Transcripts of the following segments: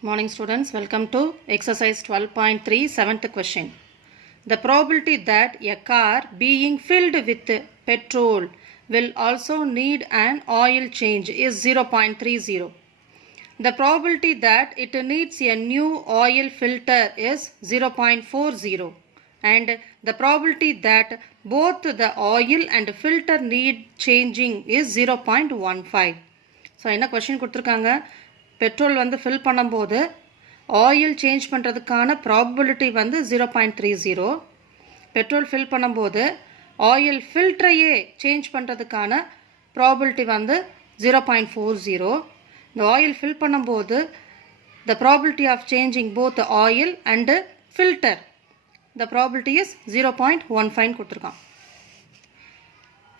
Morning students, welcome to exercise 12.3 7th question. The probability that a car being filled with petrol will also need an oil change is 0.30. The probability that it needs a new oil filter is 0.40 and the probability that both the oil and filter need changing is 0.15. So என்ன question கொடுத்திருக்காங்க, பெட்ரோல் வந்து ஃபில் பண்ணும்போது oil change பண்ணுறதுக்கான ப்ராபபிலிட்டி வந்து 0.30, petrol fill பண்ணும்போது ஆயில் ஃபில்டரையே சேஞ்ச் பண்ணுறதுக்கான ப்ராபபிலிட்டி வந்து 0.40. இந்த ஆயில் ஃபில் பண்ணும்போது the probability of changing both the oil and filter, the probability is 0.15 கொடுத்துருக்கான்.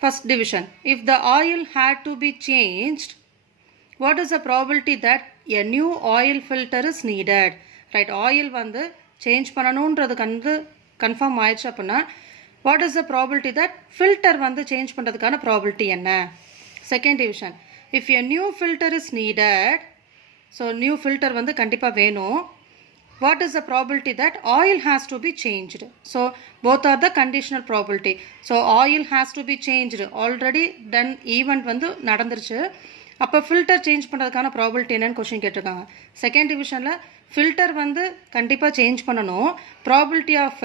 First division, if the oil had to be changed, what is the probability that a new oil filter is needed? Right, oil வந்து சேஞ்ச் பண்ணணுன்றதுக்கு வந்து கன்ஃபார்ம் ஆயிடுச்சு அப்படின்னா what is the probability that filter வந்து சேஞ்ச் பண்ணுறதுக்கான probability என்ன? Second division, if a new filter is needed, so new filter வந்து கண்டிப்பாக வேணும். What is the probability that oil has to be changed? So both are the conditional probability. So oil has to be changed, already done event வந்து நடந்துருச்சு. அப்போ filter change பண்ணுறதுக்கான probability என்னன்னு question கேட்டிருக்காங்க. Second டிவிஷனில் ஃபில்டர் வந்து கண்டிப்பாக change பண்ணணும், probability of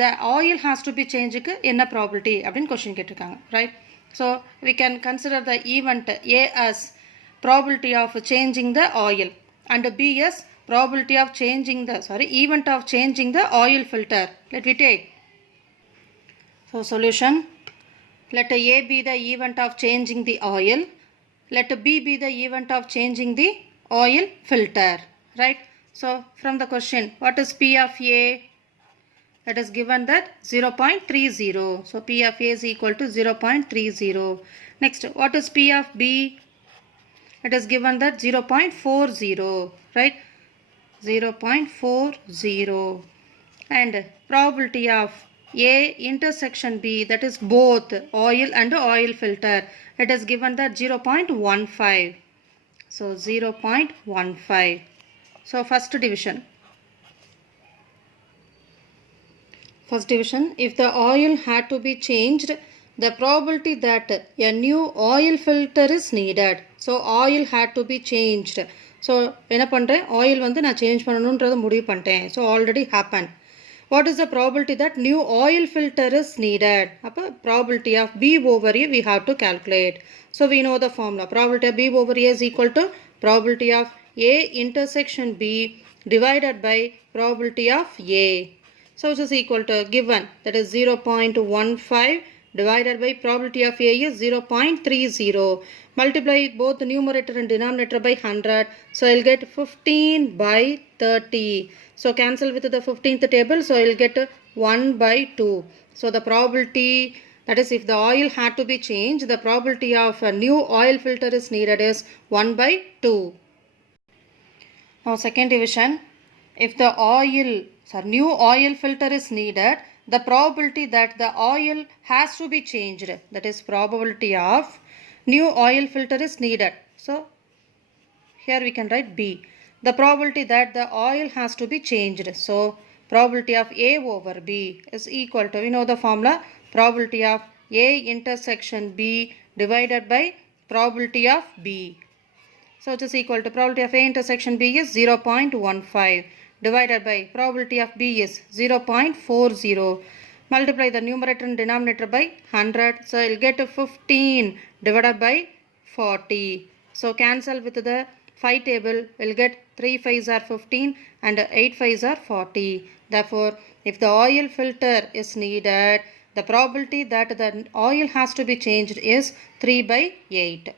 the oil has to be சேஞ்சுக்கு என்ன ப்ராபபிலிட்டி அப்படின்னு கொஸ்டின் கேட்டிருக்காங்க. Right, so we can consider the event A as probability of changing the oil and B is probability of changing the event of changing the oil filter. Let me take. So solution, let A be the event of changing the oil, let B be the event of changing the oil filter. Right, so from the question, what is P of A? That is given that 0.30. So P of A is equal to 0.30. Next, what is P of B? It is given that 0.40. Right, 0.40, and probability of A intersection B, that is both oil and oil filter, it is given that 0.15. So 0.15. So first division, if the oil had to be changed, the probability that a new oil filter is needed. So oil had to be changed. So என்ன பண்ணுறேன், oil வந்து நான் change பண்ணணுன்றதை முடிவு பண்ணிட்டேன். So already happen. What is the probability that new oil filter is needed? அப்போ probability of B over A we have to calculate. So we know the formula. Probability of B over A is equal to probability of A intersection B divided by probability of A. So which is equal to given, that is 0.15 divided by probability of A is 0.30. Multiply both the numerator and denominator by 100. So I'll get 15 by 30. So cancel with the 15th table. So I'll get 1 by 2. So the probability, that is if the oil had to be changed, the probability of a new oil filter is needed is 1 by 2. Now second division, if the new oil filter is needed, the probability that the oil has to be changed, that is probability of new oil filter is needed. So here we can write B. The probability that the oil has to be changed. So probability of A over B is equal to, we know the formula, probability of A intersection B divided by probability of B. So it is equal to probability of A intersection B is 0.15 divided by probability of B is 0.40. Multiply the numerator and denominator by 100. So I'll get 15 divided by 40. So cancel with the 5 table. We'll get 3 5s are 15 and 8 5s are 40. Therefore, if the oil filter is needed, the probability that the oil has to be changed is 3 by 8.